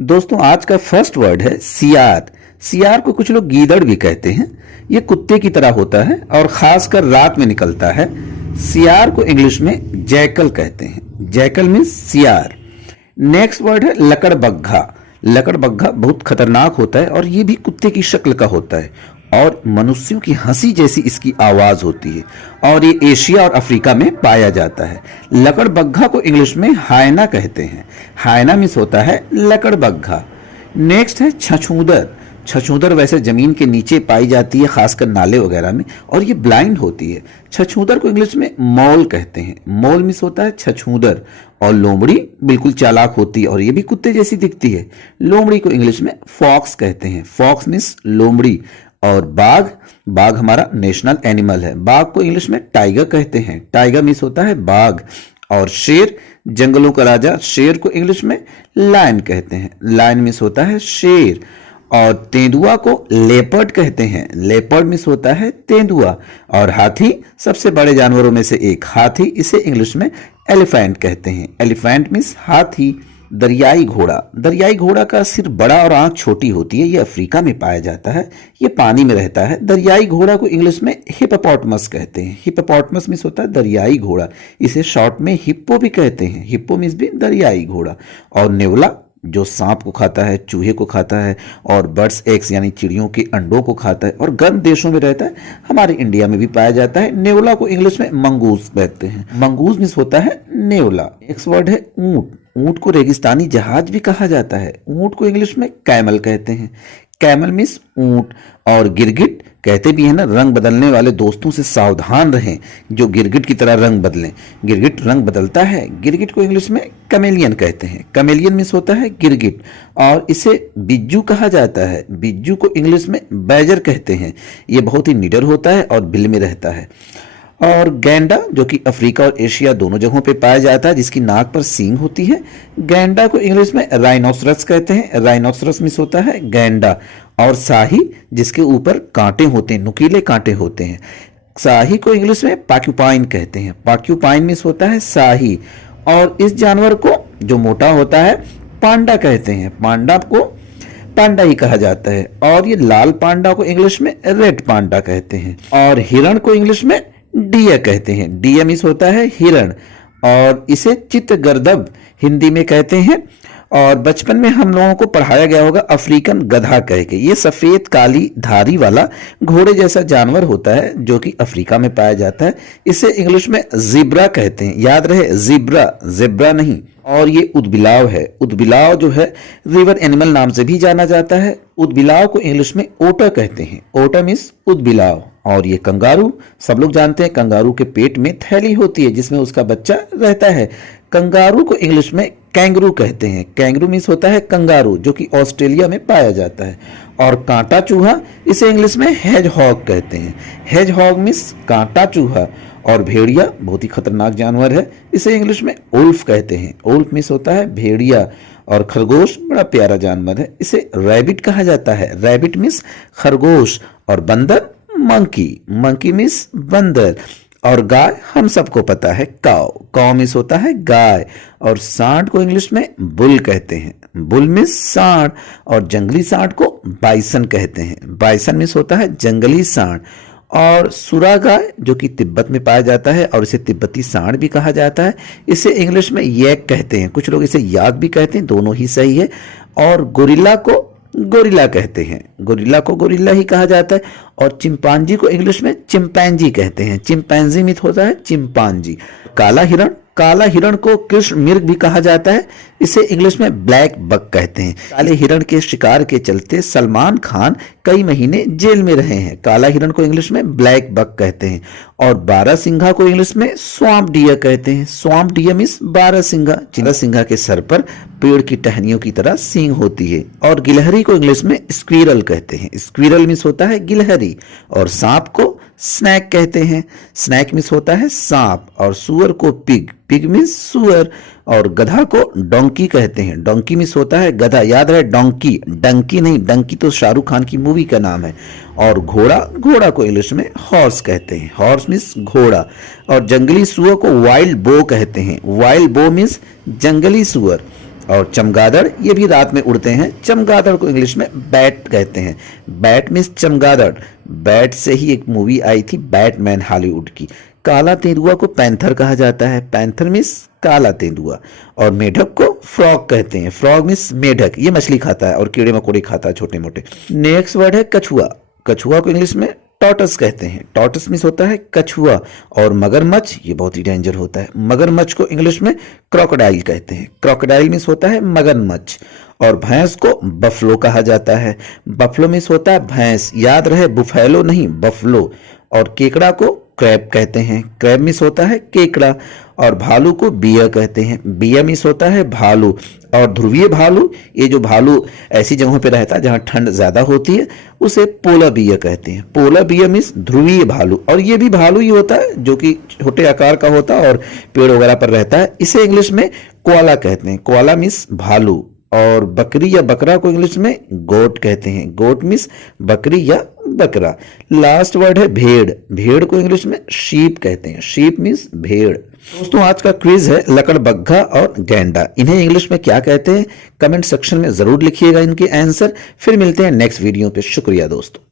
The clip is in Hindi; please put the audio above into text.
दोस्तों आज का फर्स्ट वर्ड है सियार। सियार को कुछ लोग गीदड़ भी कहते हैं। ये कुत्ते की तरह होता है और खासकर रात में निकलता है। सियार को इंग्लिश में जैकल कहते हैं। जैकल मीन्स सियार। नेक्स्ट वर्ड है लकड़बग्घा। लकड़बग्घा बहुत खतरनाक होता है और ये भी कुत्ते की शक्ल का होता है और मनुष्यों की हंसी जैसी इसकी आवाज होती है और ये एशिया और अफ्रीका में पाया जाता है। लकड़बग्घा को इंग्लिश में हायना कहते हैं। हायना मीन्स होता है लकड़बग्घा। नेक्स्ट है छछूंदर। छछूंदर वैसे जमीन के नीचे पाई जाती है, खासकर नाले वगैरह में, और ये ब्लाइंड होती है। छछूंदर को इंग्लिश में मॉल कहते हैं। मॉल मीन्स होता है छछूंदर। और लोमड़ी बिल्कुल चालाक होती है और ये भी कुत्ते जैसी दिखती है। लोमड़ी को इंग्लिश में फॉक्स कहते हैं। फॉक्स मीन्स लोमड़ी। और बाघ, बाघ हमारा नेशनल एनिमल है। बाघ को इंग्लिश में टाइगर कहते हैं। टाइगर मीन्स होता है बाघ। और शेर, जंगलों का राजा, शेर को इंग्लिश में लायन कहते हैं। लायन मीन्स होता है शेर। और तेंदुआ को लेपर्ड कहते हैं। लेपर्ड मीन्स होता है तेंदुआ। और हाथी सबसे बड़े जानवरों में से एक। हाथी, इसे इंग्लिश में एलिफेंट कहते हैं। एलिफेंट मीन्स हाथी। दरियाई घोड़ा। दरियाई घोड़ा का सिर बड़ा और आंख छोटी होती है। ये अफ्रीका में पाया जाता है। ये पानी में रहता है। दरियाई घोड़ा को इंग्लिश में हिप्पोपोटामस कहते हैं। हिप्पोपोटामस मीन्स होता है दरियाई घोड़ा। इसे शॉर्ट में हिप्पो भी कहते हैं। हिप्पो मीन्स भी दरियाई घोड़ा। और नेवला जो सांप को खाता है, चूहे को खाता है और बर्ड्स एग्स यानी चिड़ियों के अंडों को खाता है और गर्म देशों में रहता है। हमारे इंडिया में भी पाया जाता है। नेवला को इंग्लिश में मंगूस कहते हैं। मंगूस मीन्स होता है नेवला। नेक्स्ट वर्ड है ऊंट। ऊंट को रेगिस्तानी जहाज भी कहा जाता है। ऊंट को इंग्लिश में कैमल कहते हैं। कैमल मीन्स ऊंट। और गिरगिट कहते भी है ना, रंग बदलने वाले दोस्तों से सावधान रहें जो गिरगिट की तरह रंग बदलें। गिरगिट रंग बदलता है। गिरगिट को इंग्लिश में कमेलियन कहते हैं। कमेलियन मीन्स होता है गिरगिट। और इसे बिज्जू कहा जाता है। बिज्जू को इंग्लिश में बैजर कहते हैं। ये बहुत ही निडर होता है और बिल में रहता है। और गैंडा जो कि अफ्रीका और एशिया दोनों जगहों पे पाया जाता है, जिसकी नाक पर सींग होती है। गैंडा को इंग्लिश में राइनोसरस कहते हैं। राइनोसरस मीन्स होता है गैंडा। और शाही जिसके ऊपर कांटे होते हैं, नुकीले कांटे होते हैं। शाही को इंग्लिश में पाक्यूपाइन कहते हैं। पाक्यूपाइन मीन्स होता है शाही। और इस जानवर को जो मोटा होता है पांडा कहते हैं। पांडा को पांडा ही कहा जाता है। और ये लाल पांडा को इंग्लिश में रेड पांडा कहते हैं। और हिरण को इंग्लिश में डियर कहते हैं। डियर मीन्स होता है हिरण। और इसे चित्तगर्दब हिंदी में कहते हैं। और बचपन में हम लोगों को पढ़ाया गया होगा अफ्रीकन गधा कह के। ये सफेद काली धारी वाला घोड़े जैसा जानवर होता है जो कि अफ्रीका में पाया जाता है। इसे इंग्लिश में जिब्रा कहते हैं। याद रहे, जिब्रा, जेब्रा नहीं। और ये उदबिलाव है। उदबिलाव जो है रिवर एनिमल नाम से भी जाना जाता है। उदबिलाव को इंग्लिश में ओटर कहते हैं। ओटर मीन्स उदबिलाव। और ये कंगारू, सब लोग जानते हैं कंगारू के पेट में थैली होती है जिसमें उसका बच्चा रहता है। कंगारू को इंग्लिश में कैंगरू कहते हैं। कैंगरू मीन्स होता है कंगारू जो कि ऑस्ट्रेलिया में पाया जाता है। और कांटा चूहा, इसे इंग्लिश में हेजहॉग कहते हैं। हेजहॉग मीन्स कांटा चूहा। और भेड़िया बहुत ही खतरनाक जानवर है, इसे इंग्लिश में उल्फ कहते हैं। उल्फ मीन्स होता है भेड़िया। और खरगोश बड़ा प्यारा जानवर है, इसे रैबिट कहा जाता है। रैबिट मीन्स खरगोश। और बंदर मंकी। मंकी मीन्स बंदर। और गाय हम सबको पता है काव। काव मीन्स होता है गाय। और सांड को इंग्लिश में बुल कहते हैं। बुल मीन्स सांड। और जंगली सांड को बाइसन कहते हैं। बाइसन मीन्स होता है जंगली सांड। और सुरा गाय जो कि तिब्बत में पाया जाता है और इसे तिब्बती सांड भी कहा जाता है, इसे इंग्लिश में यैक कहते हैं। कुछ लोग इसे याक भी कहते हैं, दोनों ही सही है। और गोरिल्ला को गोरिल्ला कहते हैं। गोरिल्ला को गोरिल्ला ही कहा जाता है। और चिंपांजी को इंग्लिश में चिंपैंजी कहते हैं। चिंपैंजी मीन्स होता है चिंपांजी। काला हिरण, काला हिरण को कृष्ण मृग भी कहा जाता है, इसे इंग्लिश में ब्लैक बक कहते हैं। काले हिरण के शिकार के चलते सलमान खान कई महीने जेल में रहे हैं। काला हिरण को इंग्लिश में ब्लैक बक कहते हैं। और बारहसिंघा को इंग्लिश में स्वाम्प डियर कहते हैं। स्वाम्प डियर मीन्स बारहसिंघा। बारहसिंघा के सर पर पेड़ की टहनियों की तरह सींग होती है। और गिलहरी को इंग्लिश में स्क्विरल कहते हैं। स्क्विरल मीन्स होता है गिलहरी। और सांप को स्नैक कहते हैं। स्नैक मीन्स होता है सांप। और सुअर को पिग, पिग मीन्स सुअर। और गधा को डोंकी कहते हैं। डोंकी मीन्स होता है गधा। याद रहे डोंकी, डंकी नहीं। डंकी तो शाहरुख खान की मूवी का नाम है। और घोड़ा, घोड़ा को इंग्लिश में हॉर्स कहते हैं। हॉर्स मीन्स घोड़ा। और जंगली सुअर को वाइल्ड बो कहते हैं। वाइल्ड बो मीन्स जंगली सुअर। और चमगादड़ ये भी रात में उड़ते हैं। चमगादड़ को इंग्लिश में बैट कहते हैं। बैट मीन्स चमगादड़। बैट से ही एक मूवी आई थी बैटमैन हॉलीवुड की। काला तेंदुआ को पैंथर कहा जाता है। पैंथर मीन्स काला तेंदुआ। और मेढक को फ्रॉग कहते हैं। फ्रॉग मीन्स मेढक, ये मछली खाता है और कीड़े मकोड़े खाता है छोटे मोटे। नेक्स्ट वर्ड है कछुआ। कछुआ को इंग्लिश में टॉर्टस कहते हैं। टॉर्टस मीन्स होता है कछुआ। और मगरमच्छ ये बहुत ही डेंजर होता है। मगरमच्छ को इंग्लिश में क्रोकोडाइल कहते हैं। क्रोकोडाइल मीन्स होता है मगरमच्छ। और भैंस को बफलो कहा जाता है। बफलो मीन्स होता है भैंस, याद रहे बुफैलो नहीं बफलो। और केकड़ा को क्रैब कहते हैं। क्रैब मीन्स होता है केकड़ा। और भालू को बियर कहते हैं। बियर मीन्स होता है भालू। और ध्रुवीय भालू, ये जो भालू ऐसी जगहों पे रहता है जहां ठंड ज्यादा होती है, उसे पोलर बियर कहते हैं। पोलर बियर मीन्स ध्रुवीय भालू। और ये भी भालू ही होता है जो कि छोटे आकार का होता है और पेड़ वगैरह पर रहता है। इसे इंग्लिश में कोआला कहते हैं। कोआला मीन्स भालू। और बकरी या बकरा को इंग्लिश में गोट कहते हैं। गोट मीन्स बकरी या बकरा। लास्ट वर्ड है भेड़। भेड़ को इंग्लिश में शीप कहते हैं। शीप मीन्स भेड़। दोस्तों आज का क्विज है लकड़बग्घा और गैंडा, इन्हें इंग्लिश में क्या कहते हैं? कमेंट सेक्शन में जरूर लिखिएगा इनके आंसर। फिर मिलते हैं नेक्स्ट वीडियो पे। शुक्रिया दोस्तों।